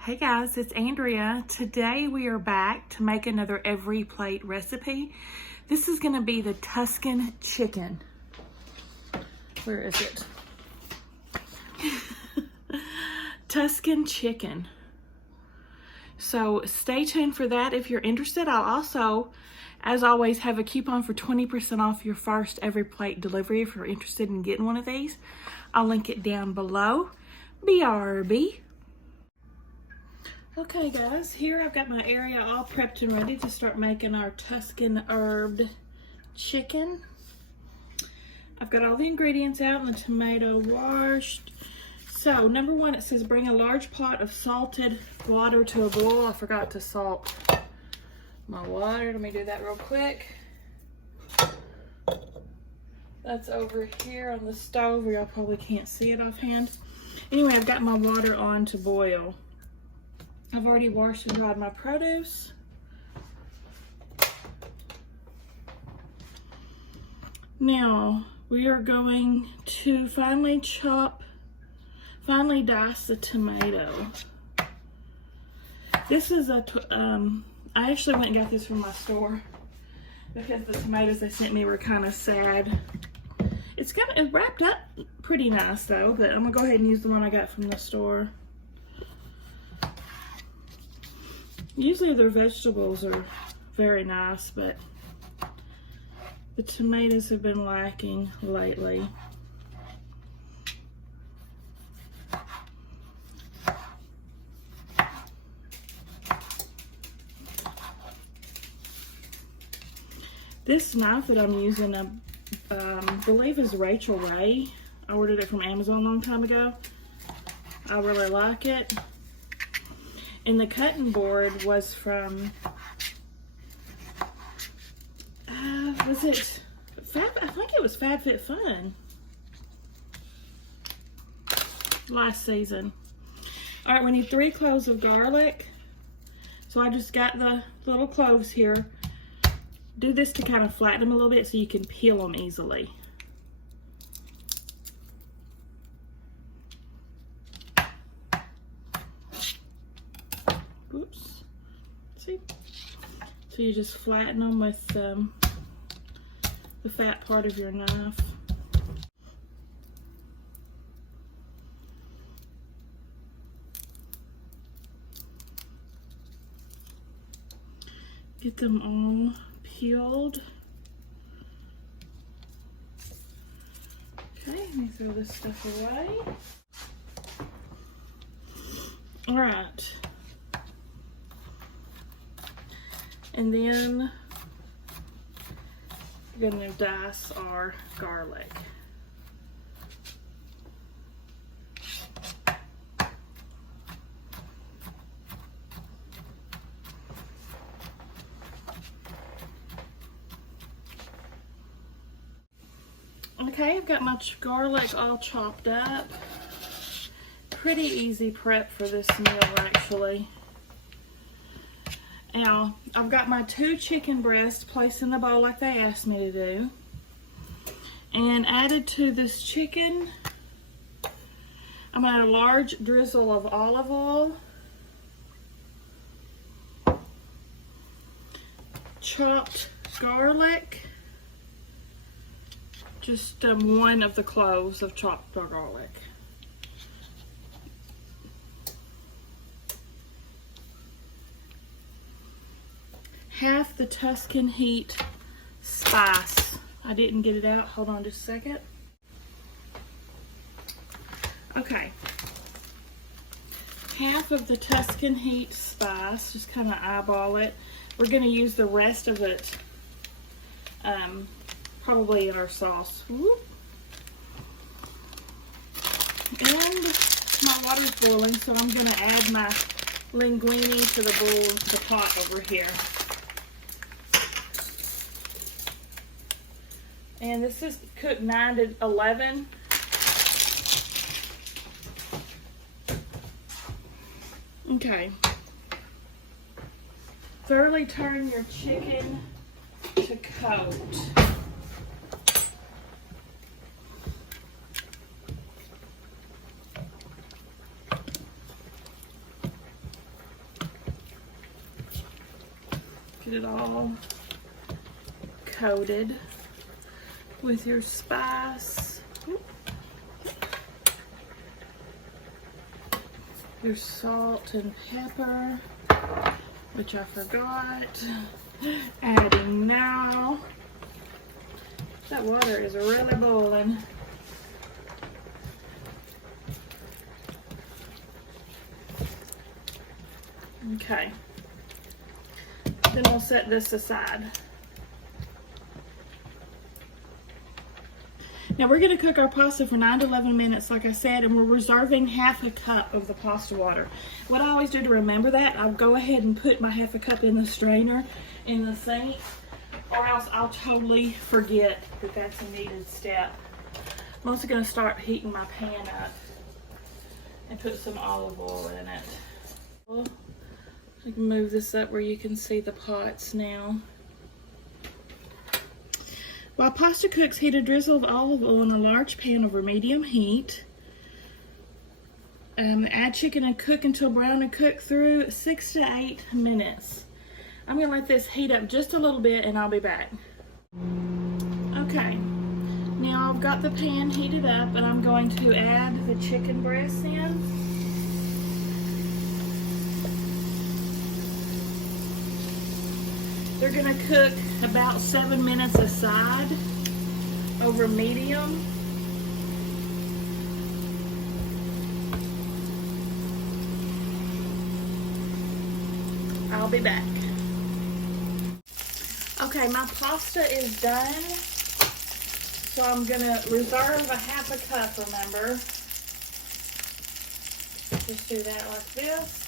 Hey guys, it's Andrea. Today we are back to make another every plate recipe. This is going to be the Tuscan chicken. Where is it? Tuscan chicken. So stay tuned for that if you're interested. I'll also, as always, have a coupon for 20% off your first every plate delivery if you're interested in getting one of these. I'll link it down below. BRB. Okay guys, here I've got my area all prepped and ready to start making our Tuscan herbed chicken. I've got all the ingredients out and the tomato washed. So number one, it says bring a large pot of salted water to a boil. I forgot to salt my water. Let me do that real quick. That's over here on the stove. Y'all probably can't see it offhand. Anyway, I've got my water on to boil. I've already washed and dried my produce. Now, we are going to finely dice the tomato. This is I actually went and got this from my store because the tomatoes they sent me were kind of sad. It's wrapped up pretty nice though, but I'm gonna go ahead and use the one I got from the store. Usually their vegetables are very nice, but the tomatoes have been lacking lately. This knife that I'm using, I believe is Rachel Ray. I ordered it from Amazon a long time ago. I really like it. And the cutting board was from, was it I think it was FabFitFun last season. All right, we need 3 cloves of garlic. So I just got the little cloves here. Do this to kind of flatten them a little bit so you can peel them easily. Oops. See? So you just flatten them with the fat part of your knife. Get them all peeled. Okay, let me throw this stuff away. All right. And then we're going to dice our garlic. Okay, I've got my garlic all chopped up. Pretty easy prep for this meal, actually. Now, I've got my 2 chicken breasts placed in the bowl like they asked me to do. And added to this chicken, I'm going to add a large drizzle of olive oil. Chopped garlic. Just 1 of the cloves of chopped garlic. Half the Tuscan Heat spice. I didn't get it out. Hold on just a second. Okay. Half of the Tuscan Heat spice. Just kind of eyeball it. We're going to use the rest of it probably in our sauce. Whoop. And my water's boiling, so I'm going to add my linguine to the bowl, the pot over here. And this is cooked 9 to 11. Okay. Thoroughly turn your chicken to coat. get it all coated with your spice. Your salt and pepper, which I forgot. Adding now. That water is really boiling. Okay. Then we'll set this aside. Now we're going to cook our pasta for 9 to 11 minutes, like I said, and we're reserving half a cup of the pasta water. What I always do to remember that, I'll go ahead and put my half a cup in the strainer in the sink, or else I'll totally forget that that's a needed step. I'm also going to start heating my pan up and put some olive oil in it. I can move this up where you can see the pots now. While pasta cooks, heat a drizzle of olive oil in a large pan over medium heat. Add chicken and cook until brown and cook through 6 to 8 minutes. I'm going to let this heat up just a little bit and I'll be back. Okay, now I've got the pan heated up and I'm going to add the chicken breasts in. They're going to cook about 7 minutes aside over medium. I'll be back. Okay, my pasta is done. So I'm going to reserve a half a cup, remember. Just do that like this.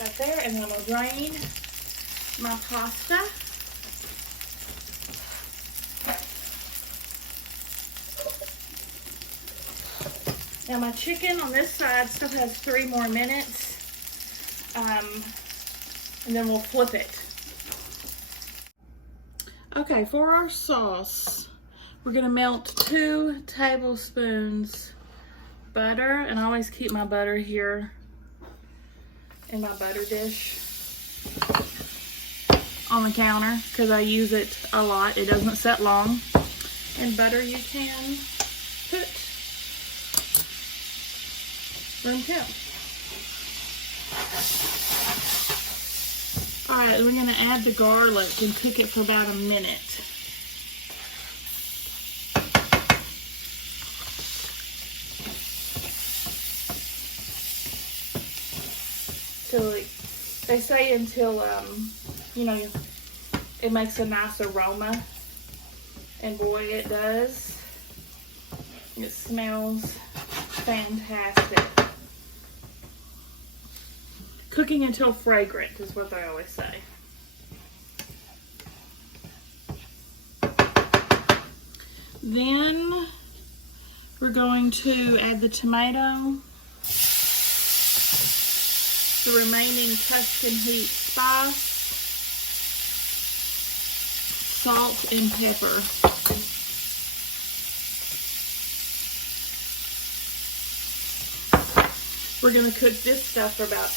Right there, and then I'm going to drain my pasta. Now my chicken on this side still has 3 more minutes, and then we'll flip it. Okay, for our sauce, we're going to melt 2 tablespoons butter, and I always keep my butter here in my butter dish on the counter because I use it a lot. It doesn't set long. And butter you can put room temp. Alright, we're going to add the garlic and cook it for about a minute. They say until, you know, it makes a nice aroma, and boy, it does. It smells fantastic. Cooking until fragrant is what they always say. Then we're going to add the tomato, the remaining Tuscan heat spice, salt, and pepper. We're going to cook this stuff for about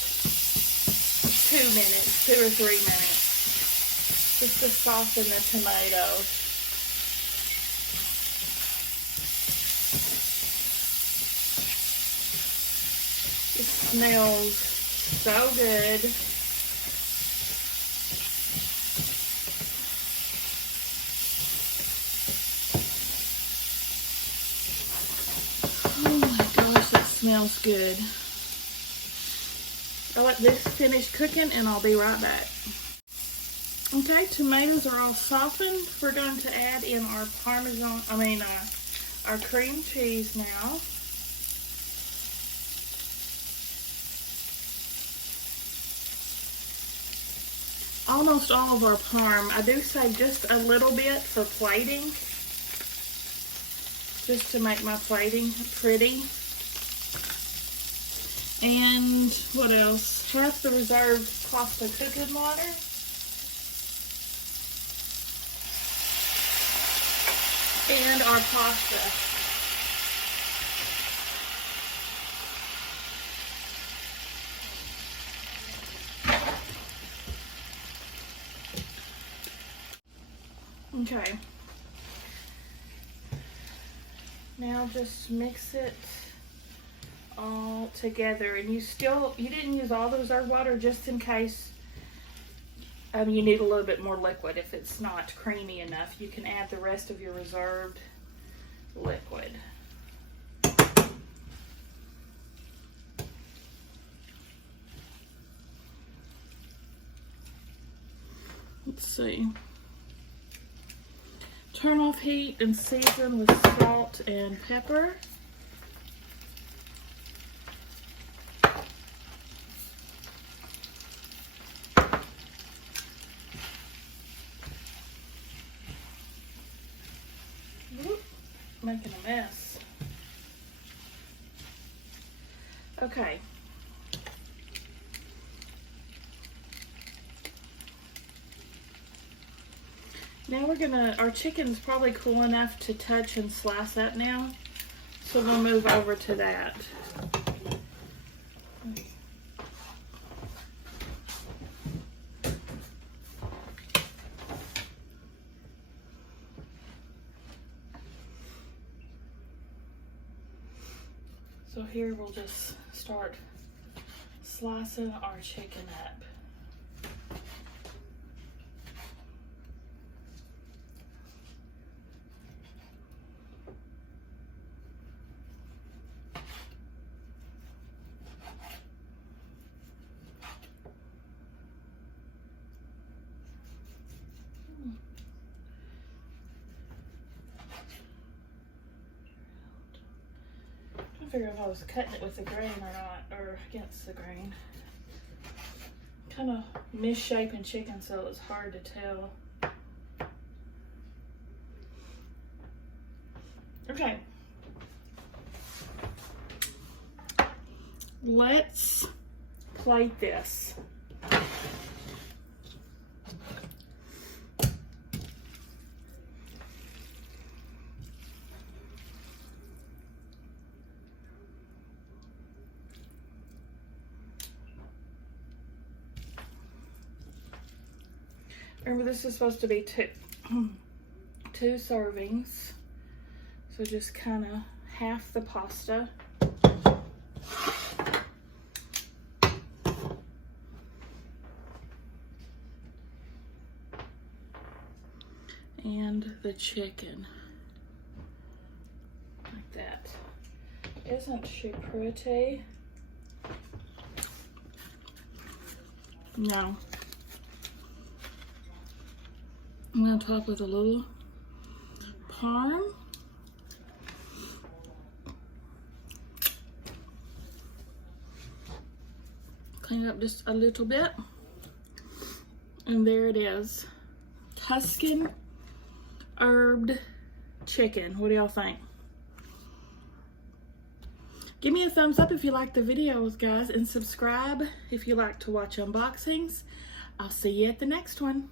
2 minutes, 2 or 3 minutes, just to soften the tomatoes. It smells so good. Oh my gosh, that smells good. I'll let this finish cooking and I'll be right back. Okay, tomatoes are all softened. We're going to add in our our cream cheese now. Almost all of our parm. I do save just a little bit for plating, just to make my plating pretty. And what else? Half the reserved pasta cooking water. And our pasta. Okay. Now just mix it all together, and you didn't use all the reserve water, just in case you need a little bit more liquid. If it's not creamy enough, you can add the rest of your reserved liquid. Let's see. Turn off heat and season with salt and pepper. Whoop, making a mess. Okay. Now our chicken's probably cool enough to touch and slice up now. So we'll move over to that. So here we'll just start slicing our chicken up. I figure if I was cutting it with the grain or not, or against the grain. Kind of misshapen chicken, so it was hard to tell. Okay. Let's plate this. Remember, this is supposed to be two servings. So just kind of half the pasta. And the chicken. Like that. Isn't she pretty? No. I'm going to top with a little parm. Clean it up just a little bit. And there it is. Tuscan herbed chicken. What do y'all think? Give me a thumbs up if you like the videos, guys, and subscribe if you like to watch unboxings. I'll see you at the next one.